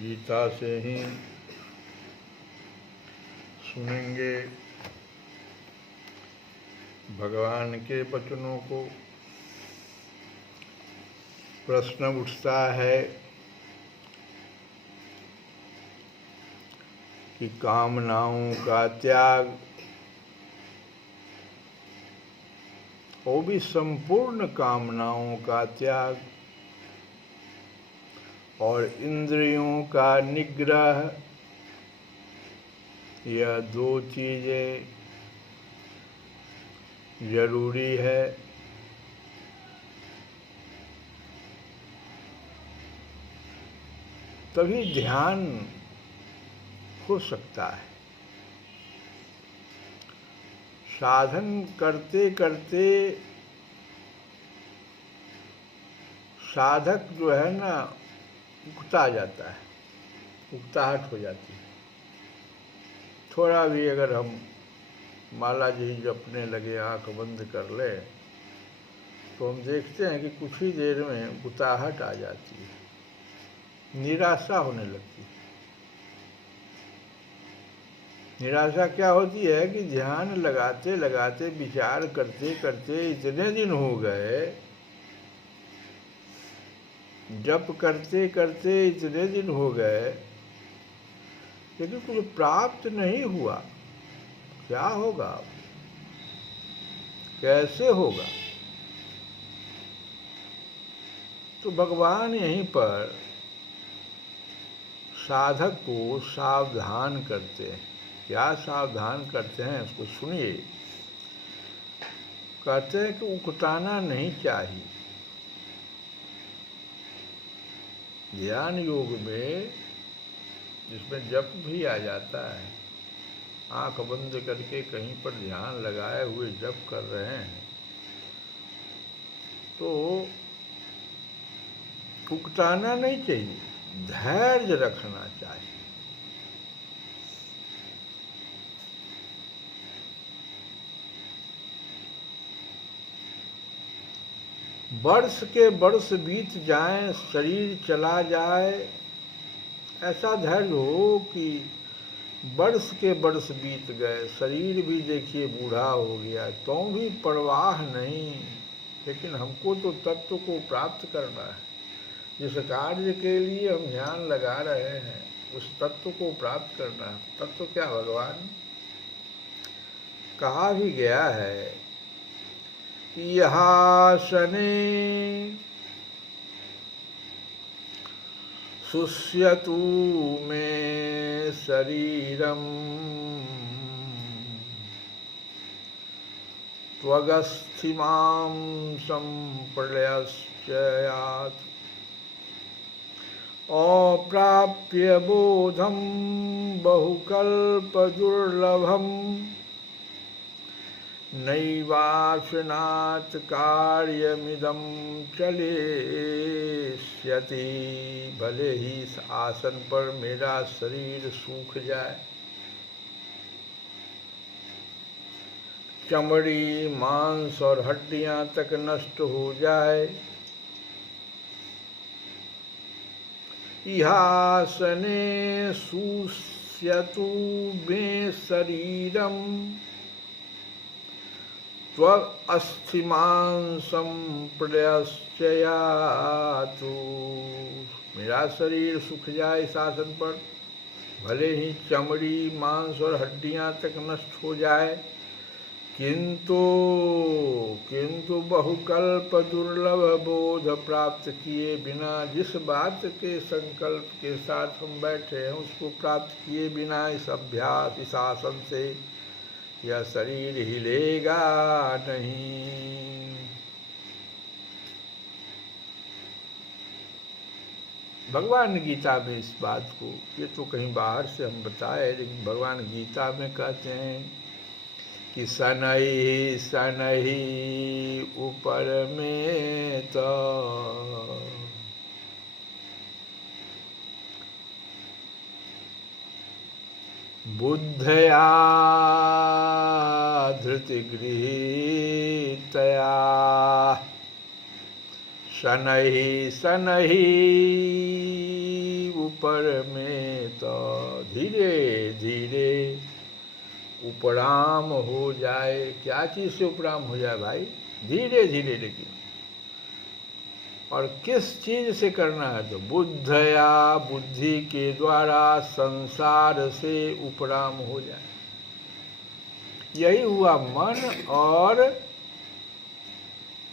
गीता से ही सुनेंगे भगवान के वचनों को। प्रश्न उठता है कि कामनाओं का त्याग वो भी संपूर्ण कामनाओं का त्याग और इंद्रियों का निग्रह, यह दो चीजें जरूरी है। तभी ध्यान हो सकता है। साधन करते करते साधक जो है ना उकता जाता है, उकताहट हो जाती है। थोड़ा भी अगर हम माला जी जपने लगे, आंख बंद कर ले, तो हम देखते हैं कि कुछ ही देर में उकताहट आ जाती है, निराशा होने लगती है। निराशा क्या होती है कि ध्यान लगाते लगाते, विचार करते करते इतने दिन हो गए, जप करते करते इतने दिन हो गए, लेकिन कुछ प्राप्त नहीं हुआ। क्या होगा, कैसे होगा? तो भगवान यहीं पर साधक को सावधान करते हैं। क्या सावधान करते हैं, उसको सुनिए। कहते हैं कि उकताना नहीं चाहिए। ध्यान योग में जिसमें जप भी आ जाता है, आंख बंद करके कहीं पर ध्यान लगाए हुए जप कर रहे हैं, तो उकताना नहीं चाहिए, धैर्य रखना चाहिए। वर्ष के वर्ष बीत जाएं, शरीर चला जाए, ऐसा धैर्य हो कि वर्ष के वर्ष बीत गए, शरीर भी देखिए बूढ़ा हो गया, तो भी परवाह नहीं, लेकिन हमको तो तत्व को प्राप्त करना है। जिस कार्य के लिए हम ध्यान लगा रहे हैं, उस तत्व को प्राप्त करना है। तत्व क्या भगवान? कहा भी गया है, इहासने शुष्यतु मे शरीरम त्वगस्थिमां संप्रलयश्चयात् अप्राप्य बोधं बहुकल्पदुर्लभम् नैवासनात् कार्यमिदं चलेष्यति। भले ही इस आसन पर मेरा शरीर सूख जाए, चमड़ी, मांस और हड्डियां तक नष्ट हो जाए, इहासने शुष्यतु मे शरीरम त्वगस्थिमांसं प्रलयश्चयातु। मेरा शरीर सूख जाए इस आसन पर, भले ही चमड़ी, मांस और हड्डियां तक नष्ट हो जाए, किंतु बहुकल्प दुर्लभ बोध प्राप्त किए बिना, जिस बात के संकल्प के साथ हम बैठे हैं उसको प्राप्त किए बिना इस अभ्यास, इस आसन से यह शरीर हिलेगा नहीं। भगवान गीता में इस बात को, ये तो कहीं बाहर से हम बताए, लेकिन भगवान गीता में कहते हैं कि सनहि सनहि ऊपर में तो बुद्धया धृतिगृहीतया शनैः शनैः ऊपर में तो धीरे धीरे उपराम हो जाए। क्या चीज़ से उपराम हो जाए भाई? धीरे धीरे। लेकिन और किस चीज से करना है? तो बुद्धया, बुद्धि के द्वारा संसार से उपराम हो जाए। यही हुआ मन और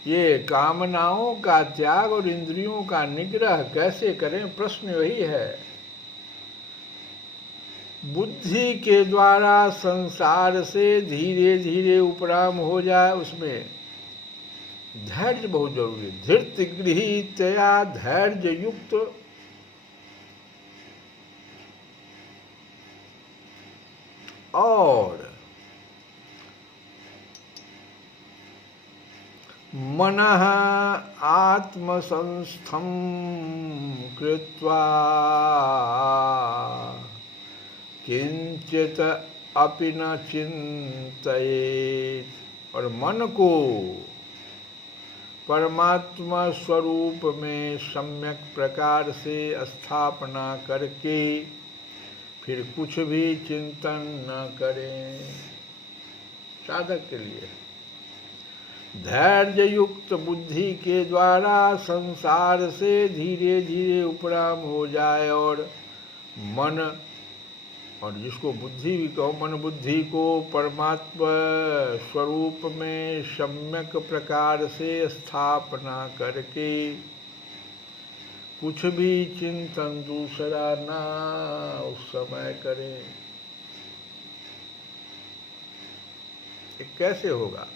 ये कामनाओं का त्याग और इंद्रियों का निग्रह कैसे करें, प्रश्न वही है। बुद्धि के द्वारा संसार से धीरे धीरे उपराम हो जाए, उसमें धैर्य बहुत जरूरी है। धृत गृहीतया धैर्य युक्त और मनः आत्मसंस्थं कृत्वा किंचित अपि न चिंतयेत्, और मन को परमात्मा स्वरूप में सम्यक प्रकार से स्थापना करके फिर कुछ भी चिंतन न करें। साधक के लिए धैर्य युक्त बुद्धि के द्वारा संसार से धीरे धीरे उपराम हो जाए, और मन, और जिसको बुद्धि भी कहो, मन बुद्धि को परमात्मा स्वरूप में सम्यक प्रकार से स्थापना करके कुछ भी चिंतन दूसरा ना उस समय करें। ये कैसे होगा?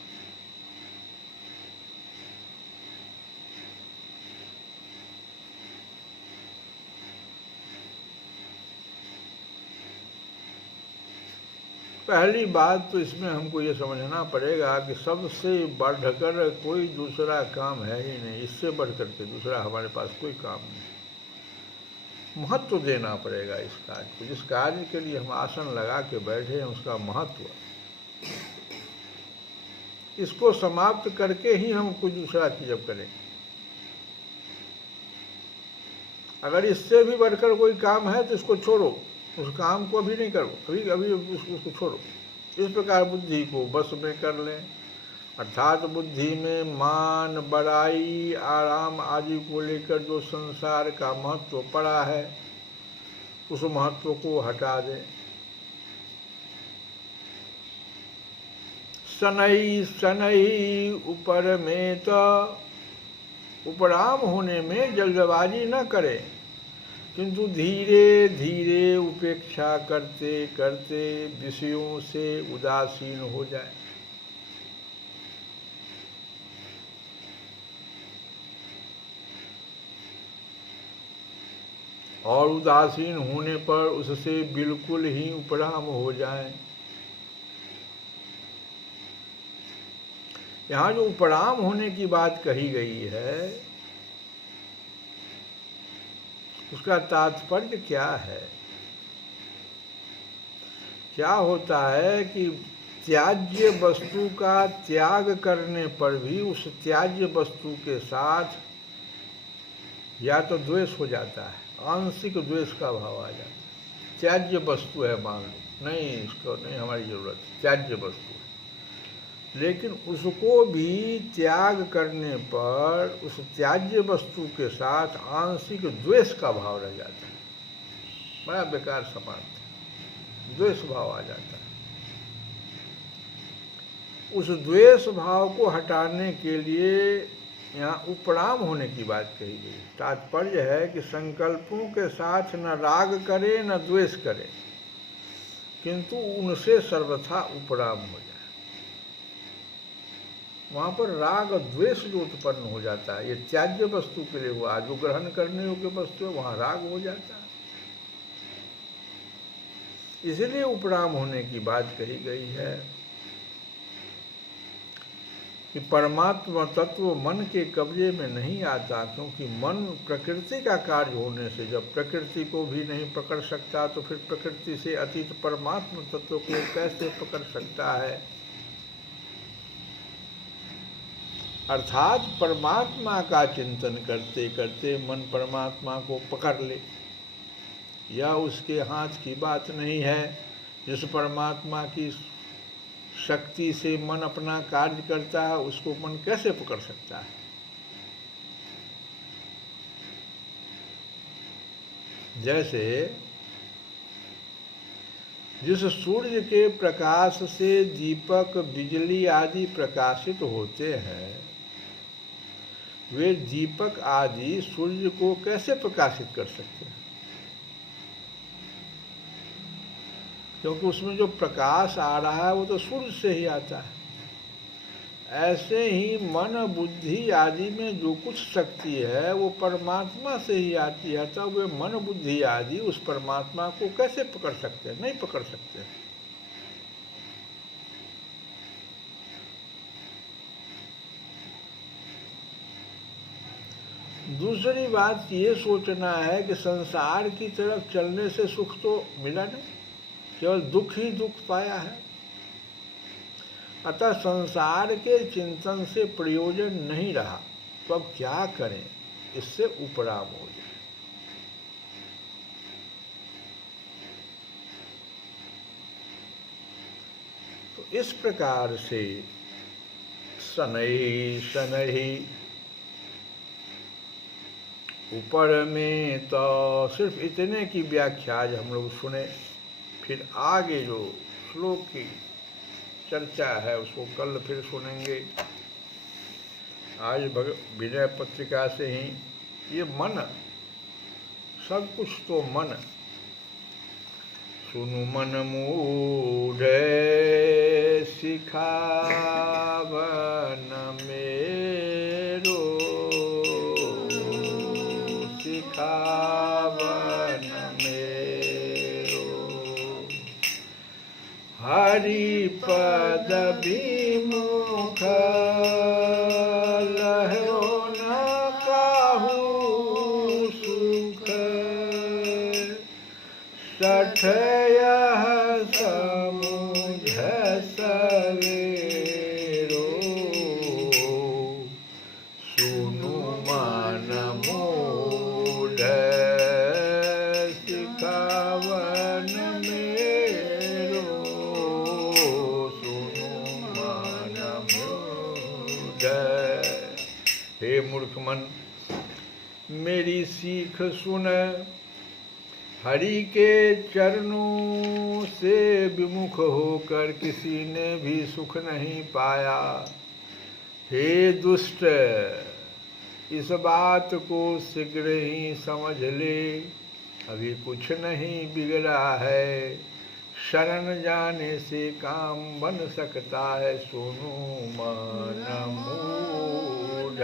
पहली बात तो इसमें हमको ये समझना पड़ेगा कि सबसे बढ़कर कोई दूसरा काम है ही नहीं। इससे बढ़कर के दूसरा हमारे पास कोई काम नहीं। महत्व देना पड़ेगा इस कार्य को। जिस कार्य के लिए हम आसन लगा के बैठे हैं उसका महत्व, इसको समाप्त करके ही हम कुछ दूसरा चीज अब करें। अगर इससे भी बढ़कर कोई काम है तो इसको छोड़ो, उस काम को अभी नहीं करो, अभी अभी उसको छोड़ो। इस प्रकार बुद्धि को बस में कर लें, अर्थात बुद्धि में मान, बड़ाई, आराम आदि को लेकर जो संसार का महत्व पड़ा है उस महत्व को हटा दें। सनई सनई ऊपर में तो उपराम होने में जल्दबाजी न करें, किंतु धीरे धीरे उपेक्षा करते करते विषयों से उदासीन हो जाए। और उदासीन होने पर उससे बिल्कुल ही उपराम हो जाए। यहाँ जो उपराम होने की बात कही गई है उसका तात्पर्य क्या है? क्या होता है कि त्याज्य वस्तु का त्याग करने पर भी उस त्याज्य वस्तु के साथ या तो द्वेष हो जाता है, आंशिक द्वेष का भाव आ जाता है। त्याज्य वस्तु है, मान लो, नहीं इसको नहीं हमारी जरूरत, त्याज्य वस्तु है, लेकिन उसको भी त्याग करने पर उस त्याज्य वस्तु के साथ आंशिक द्वेष का भाव रह जाता है। बड़ा बेकार समाज है, द्वेष भाव आ जाता है। उस द्वेष भाव को हटाने के लिए यहाँ उपराम होने की बात कही गई। तात्पर्य है कि संकल्पों के साथ न राग करे न द्वेष करे, किंतु उनसे सर्वथा उपराम हो जाए। वहाँ पर राग और द्वेष जो उत्पन्न हो जाता है, ये त्याज्य वस्तु के लिए हुआ, जो ग्रहण करने योग्य वस्तु है वहाँ राग हो जाता है। इसलिए उपराम होने की बात कही गई है कि परमात्मा तत्व मन के कब्जे में नहीं आता, क्योंकि मन प्रकृति का कार्य होने से जब प्रकृति को भी नहीं पकड़ सकता तो फिर प्रकृति से अतीत परमात्मा तत्व को कैसे पकड़ सकता है। अर्थात परमात्मा का चिंतन करते करते मन परमात्मा को पकड़ ले, यह उसके हाथ की बात नहीं है। जिस परमात्मा की शक्ति से मन अपना कार्य करता है उसको मन कैसे पकड़ सकता है? जैसे जिस सूर्य के प्रकाश से दीपक, बिजली आदि प्रकाशित होते हैं, वे दीपक आदि सूर्य को कैसे प्रकाशित कर सकते हैं? क्योंकि उसमें जो प्रकाश आ रहा है वो तो सूर्य से ही आता है। ऐसे ही मन बुद्धि आदि में जो कुछ शक्ति है वो परमात्मा से ही आती है, तब वे मन बुद्धि आदि उस परमात्मा को कैसे पकड़ सकते हैं? नहीं पकड़ सकते। दूसरी बात ये सोचना है कि संसार की तरफ चलने से सुख तो मिला नहीं, केवल दुख ही दुख पाया है। अतः संसार के चिंतन से प्रयोजन नहीं रहा, तो अब क्या करें? इससे उपराम हो जाए। तो इस प्रकार से शनैः शनैः ऊपर में तो सिर्फ इतने की व्याख्या आज हम लोग सुने, फिर आगे जो श्लोक की चर्चा है उसको कल फिर सुनेंगे। आज विनय पत्रिका से ही ये मन, सब कुछ तो मन। सुनु मन मूढ़ सिखावन मेरो, सिखावन मेरो। हरि पद विमुख लहो न काहू सुख, सठयः समुझ सवेरो। सुनु मन मूढ़ सिखावन मेरो, सुनु मन मूढ़। हे मूर्ख मन, मेरी सीख सुन, हरि के चरणों से विमुख होकर किसी ने भी सुख नहीं पाया। हे दुष्ट, इस बात को शीघ्र ही समझ ले, अभी कुछ नहीं बिगड़ा है। शरण जाने से काम बन सकता है। सुनो मन मूढ़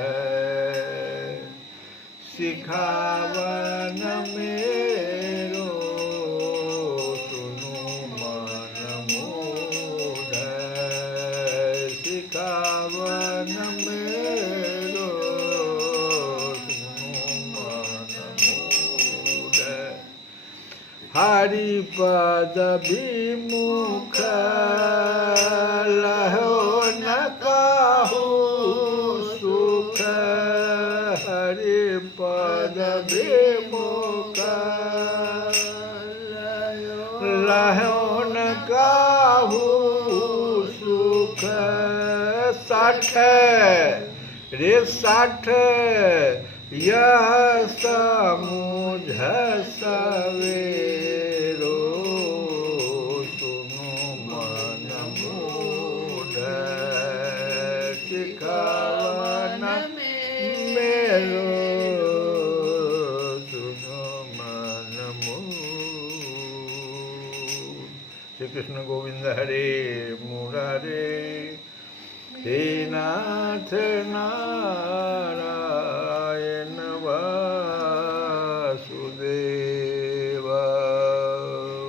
सिखावन मेरो, सुनो मन मूढ़ सिखावन मेरो, सुनो मन मूढ़। हरि पद विमुख लहो न काहू सुख, हरि पद विमुख लहो न काहू सुख। साठ रे साठ यह समुझ सवेरो, सुनो मन मूढ़ सिखावन मेरो, सुनो मन मूढ़। श्री कृष्ण गोविंद हरे मुरारे, हे नाथ नारायण।